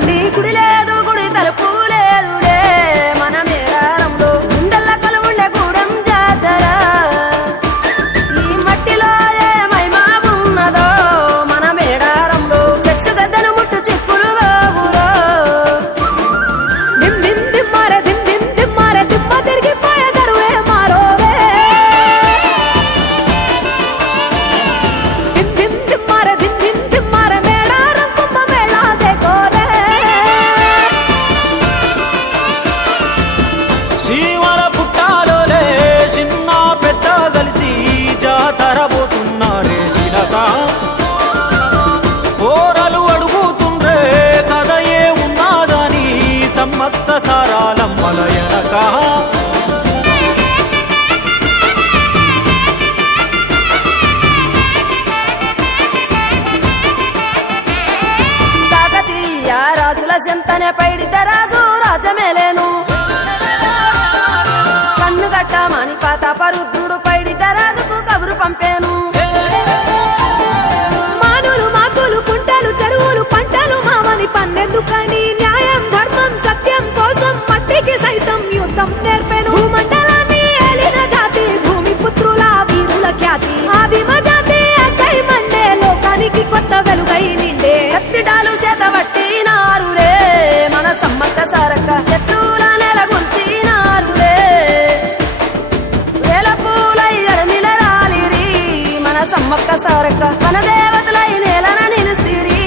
తల్లి గుడి లేదు గుడి తలుపు లేదులే మన మేడారంలో గుండెల్ల కలుగుండే గూడెం జాతర ఈ మట్టిలో ఏ మహిమా ఉన్నదో మన మేడారంలో చెట్టు గద్దను ముట్టు చిక్కులు బాబులో దిమ్ దిమ్ దిమ్మార దిమ్ దిమ్ దిమ్మార దిమ్మ తిరిగిపోయే దరువే మారోవే దిమ్ దిమ్ దిమ్మార దిమ్ దిమ్ దిమ్మార మేడారం కుంభ మేళా దేకోరే శివల పుట్టాలోలే చిన్న పెద్ద కలిసి జాతర పోతున్నారే శిలక ఓరలు అడుగుతుండ్రే కథ ఏ ఉన్నదని సమ్మక్క సారాలమ్మల ఎనక కాకతీయ రాజుల చెంతనే పైడిత రాజు రాజమేలేను కన్ను గట్టమని పాతాపరుద్రుడు పైడిత రాజుకు కబురు పంపేను మానులు మాకులు కుంటలు చెరువులు పంటలు మామని పన్నెందుకని న్యాయం ధర్మం సత్యం కోసం మట్టికి సైతం యుద్ధం నేర్పెను భూమండలాన్ని ఏలిన జాతి భూమి పుత్రుల వీరుల ఖ్యాతి ఆదిమ జాతి అక్కై మండే లోకానికి కొత్త వెలుగై నిండే కత్తిడాలు చేతబట్టినారులే మన సమ్మక్క సారక్క శత్రువుల నెలగొల్చినారులే వేల పూలై అడమిల రాలిరి మన సమ్మక్క సారక్క మన దేవతలై నేలన నిలిసిరి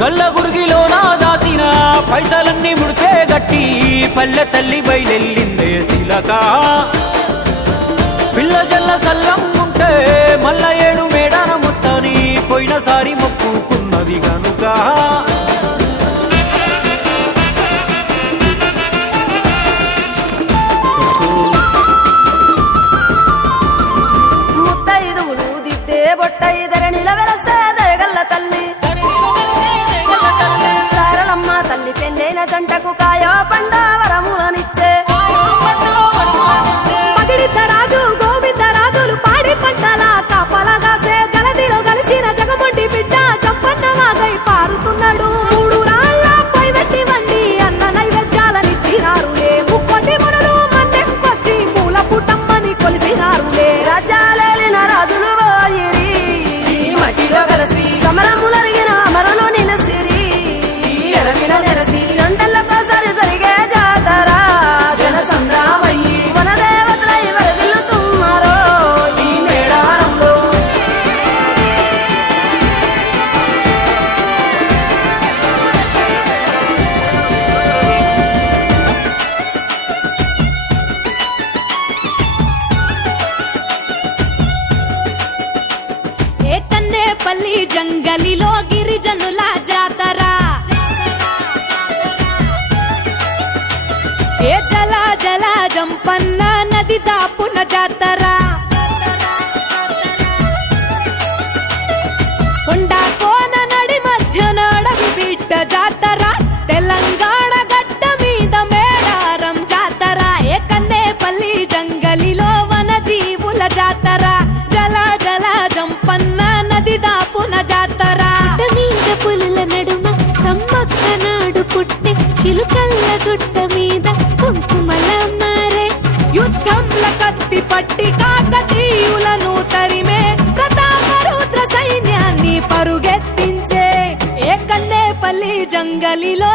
గల్ల గురిగిలోన దాసిన పైసలన్నీ ముడిపే గట్టి పల్లె తల్లి బయలెల్లిందే శిలక పిల్ల జల్ల సల్లం ఉంటే మల్ల ఏడు మేడారమొస్తాని పోయినసారి మొక్కుకున్నది గనుక ముత్తైదువులు దిద్దే బొట్టైదర నిలవెలసే దయగల్ల తల్లి సారలమ్మ తల్లి పెళ్ళైన జంటకు కాయో పండ వరములనిచ్చే పగిడిత రాజు గోవింద రాజులు పాడి పంటల కాపలగాసే జలదిలో కలిసిన జగమొండి బిడ్డ చంపన్న వాగై పారుతున్నాడు మూడు రాళ్ళపై వెట్టి వండి అన్న నైవేద్యాలనిచ్చినారులే ముక్కొండి మునులు మందెంకొచ్చి మూల పుట్టమ్మని కొలిసినారులే రాజ్యాలేలిన రాజులు పోయిరి ఈ మట్టిలో కలిసి సమరములరిగిన అమరులు నిలసిరి ఈ ఎడమిన నెరసి రెండెళ్ళకోసారి జరిగే జాతర జన సంగ్రామయ్యి వన దేవతలై వరదిల్లుతున్నారో ఈ మేడారంలో ఏకన్నేపల్లి జంగలిలో గిరిజనుల జాతర ఏ జల జల జంపన్న నది దాపున జాతర కొండ కోన నడి మధ్య నడవి బిడ్డ జాతర తెలంగాణ గడ్డ మీద మేడారం జాతర ఏకన్నేపల్లి జంగలిలో వన జీవుల జాతర జల జల జంపన్న నది దాపున జాతర మీద పులుల నడుమ సమ్మక్క నాడు పుట్టే చిలుకల్ల గుట్ట మీద కుంకుమల మారే యుద్ధంల కత్తి పట్టి కాకతీయులను తరిమే ప్రతాపరుద్ర సైన్యాన్ని పరుగెత్తించే ఏకన్నేపల్లి జంగలిలో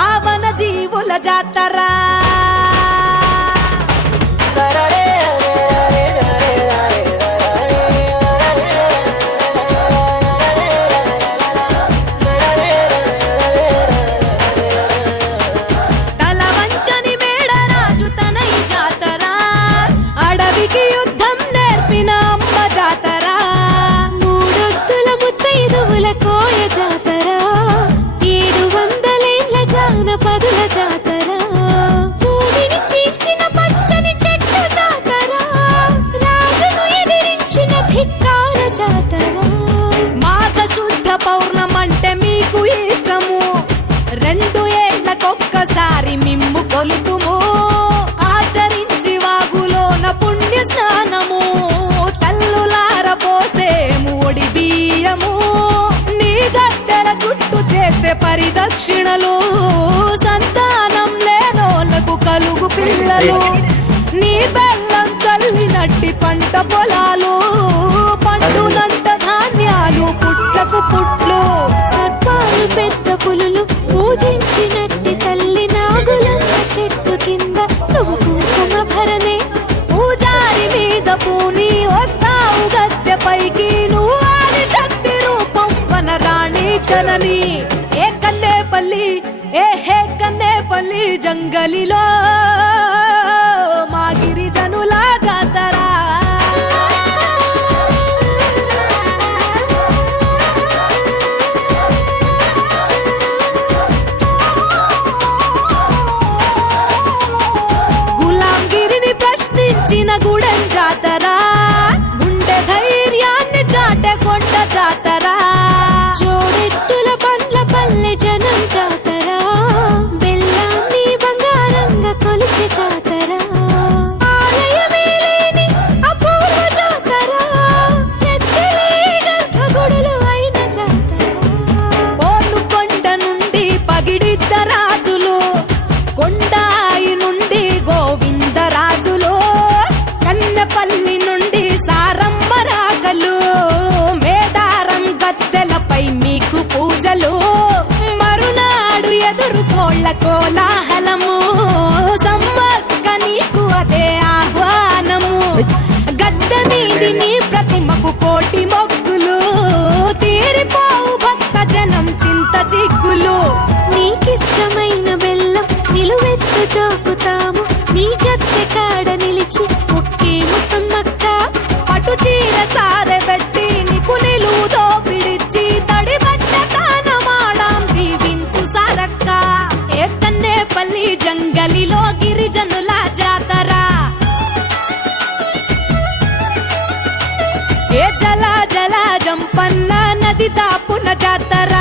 మావన జీవుల జాతర తల వంచని మేడరాజు తనై జాతర అడవికి యుద్ధం నేర్పిన అమ్మ జాతర మూడొత్తుల ముత్తైదువుల కోయ జాతర 700 ఏళ్ల జానపదుల జాతర భూమిని చీల్చిన పచ్చని చెట్టు జాతర రాజును ఎదిరించిన ధిక్కార జాతర మాఘ శుద్ధ పౌర్ణమంటే మీకు ఇష్టము 2 ఏళ్లకొక్కసారి మిమ్ము కొలుతుము నేలలు నీ బెల్లం చల్లినట్టి పంట పొలాలు పండునంట ధాన్యాలు పుట్లకు పుట్లు సర్పాలు పెద్ద పులులు పూజించినట్టి తల్లి నాగులమ్మ చెట్టు కింద నువ్వు కుంకుమ భరణే పూజారి మీద పూని వస్తావు గద్దె పైకి నువ్వు ఆది శక్తి రూపం వనరాణి చనని ఏ కన్నేపల్లి హే కన్నేపల్లి జంగలిలో మా గిరిజనుల జాతర గులాంగిరిని ప్రశ్నించిన గుడెం జాతర గుండె ధైర్యాన్ని చాటే కొండ జాతర జోడెత్తుల బండ్ల పల్లె జనం జాతర బెల్లాన్ని బంగారంగా కొలిచే జాతర ఆలయమే లేని అపూర్వ జాతర ఎత్తలే గర్భగుడులు అయిన జాతర పోను కొండ నుండి పగిడిద్ద రాజులు కొండాయి నుండి గోవిందరాజులు కన్నెపల్లి నుండి సారమ్మ రాగలు మేడారం గద్దెలపై మీకు పూజలు మరునాడు ఎదురు కోళ్ళ కోలాహలము సమ్మక్క నీకు అదే ఆహ్వానము గద్దె మీది నీ ప్రతిమకు కోటి మొక్కులు తీరిపోవు భక్త జనం చింత చిక్కులు నీకిష్టమైన బెల్లం నిలువెత్తు చాపుతాము నీ గద్దె కాడ నిలిచి ఒక్కేము సమ్మక్క పటు చీర సారె పెట్టి నీకు నిలువుతో పిడిచి తడి బట్ట తానమాడాం దీవించు సారక్క ఏ కన్నేపల్లి జంగలిలో గిరిజనుల జాతర ఏ జల జల జంపన్న నది దాపున జాతర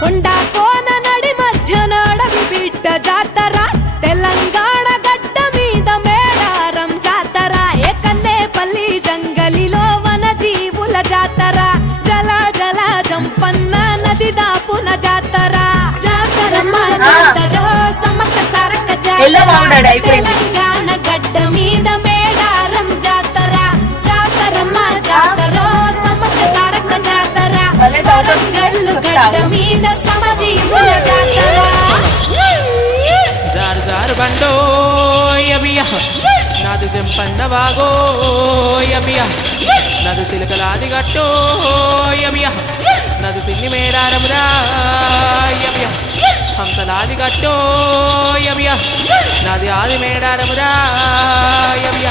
కొండ కోన నడి మధ్యన అడవి బిడ్డ జాతర తెలంగాణ గడ్డ మీద మేడారం జాతర ఏ కన్నేపల్లి జంగలిలో వన జీవుల జాతర జల జల జంపన్న నది దాపున జాతర జాతరమ్మ జాతర సమక్క సారక్క జాతర తెలంగాణ గడ్డ మీద మేడారం జాతర జాతరమ్మ జాతర సమక్క సారక్క జాతర వరంగల్లు గడ్డ మీద శ్రమజీవుల జాతర జారు జారు బండో యమియ నాదు జంపన్న వాగో యమియ నాదు తిలకలాది గట్టో యమియ నాదు సిన్ని మేడారమురా యమియ హంసలాది గట్టో యమియ నాది ఆది మేడారమురా యమియ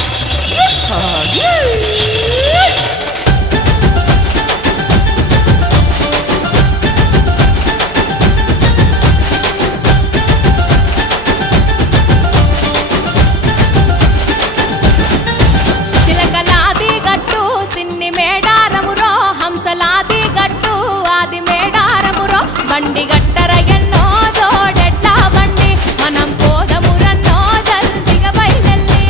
చిలకలాది గట్టు సిన్ని మేడారమురో హంసలాది గట్టు ఆది మేడారమురో బండి గట్టర ఎన్నో జోడెట్ల బండి మనం పోదమురన్నో జల్దిగా బయలెల్లి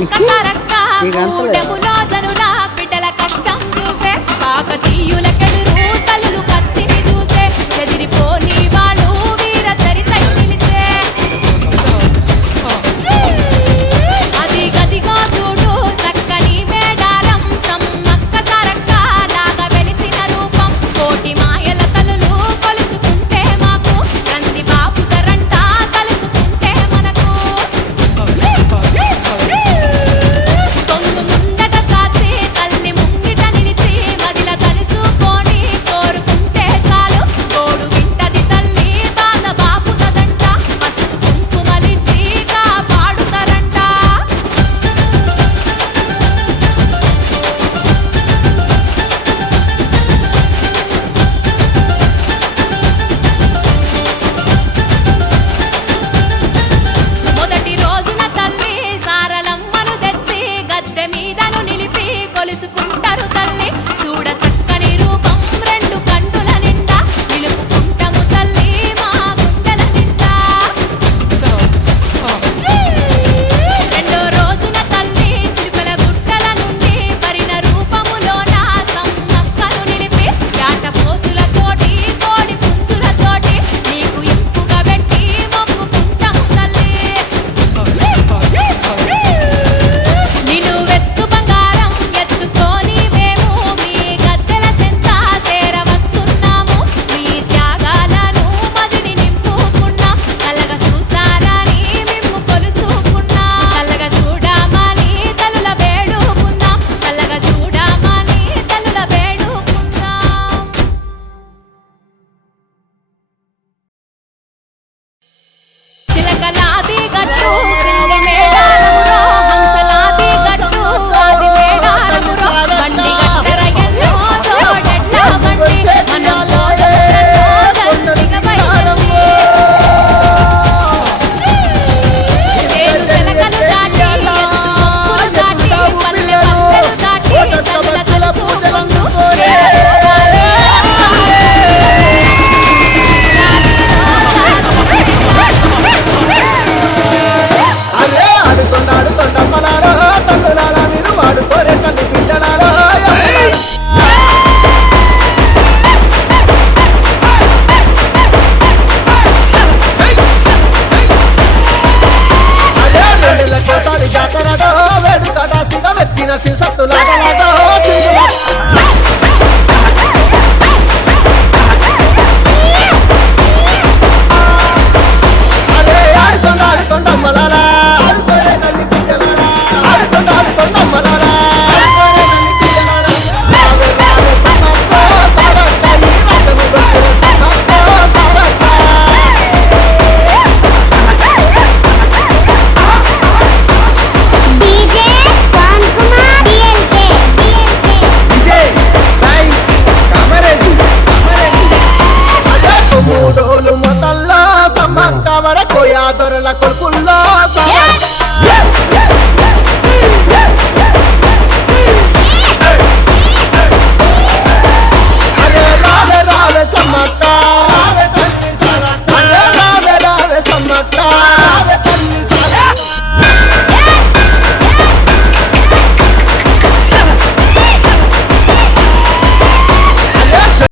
సమ్మక్క సారక్క గూడెములో జనుల బిడ్డల కష్టం చూసే కాకతీయులకెదురు తల్లులు కత్తిని చూసే చెదిరిపోని వాళ్ళు వీర చరితై నిలిచే అది గదిగో చూడు చక్కని మేడారం సమ్మక్క సారక్క లాగా వెలిసిన రూపం కోటి మాయల తల్లులు కొలుసుకుంటే మాకు రంది బాపుదరంట తలుసుకుంటే మనకు కొంగు ముందట చాచి తల్లి ముంగిట నిలిచి మదిల తలుసుకొని కోరుకుంటే చాలు తోడు వింటది తల్లి బాధ బాపుదదంట పసుపు కుంకుమలిచ్చి కాపాడుతారంట మొదటి రోజున తల్లి సారలమ్మను తెచ్చి గద్దె మీదను నిలిపి కొలుసుకుంటారు తల్లి చూడ చక్కని రూపం రెండు కంటుల నిండా నిలుపుకుంటాము తల్లి మా గుండెల నిండా రెండో రోజున తల్లి చిలుకల గుట్టల నుండి పరిన రూపములోన సమ్మక్కను నిలిపి యాటపోతులతోటి కోడి పుంజులతోటి నీకు ఇంపుగా పెట్టి మొక్కుకుంటాము తల్లి నిన్ను వెత్తు బంగారం ఎత్తుకొని మేము మీ గద్దెల చెంత చేర వస్తున్నాము మీ త్యాగాలను మదిని నింపుకున్నాం చల్లగా చూస్తారని మేము కొలుసుకున్నాం చల్లగా చూడమని తల్లుల వేడుకున్నాం చల్లగా చూడమని తల్లుల వేడుకున్నాం చిలకలాది గట్టు సింగి మేడారమురో హంసలాది గట్టు ఆది మేడారమురో బండి గట్టర ఎన్నో తోడెట్ల బండి మన పోదములలో దండిగ ఏడు చిలకలు దాటి ఎత్తు మొక్కులు దాటి పల్లె పల్లెలు దాటి తల్లుల తలుసుకుంటూ అరే ఆడుతుండమ్మలారా తల్లులారా మీరు ఆడుకోరే తల్లి బిడ్డలారా అరే రెండేళ్ళకోసారి జాతరడో వేడుకట సిగ వెత్తిన సిసత్తులాటలాటో అరే ఆడుతుండమ్మలారా ఆడుకోరే తల్లి బిడ్డలారా ఆడుతుండమ్మలారా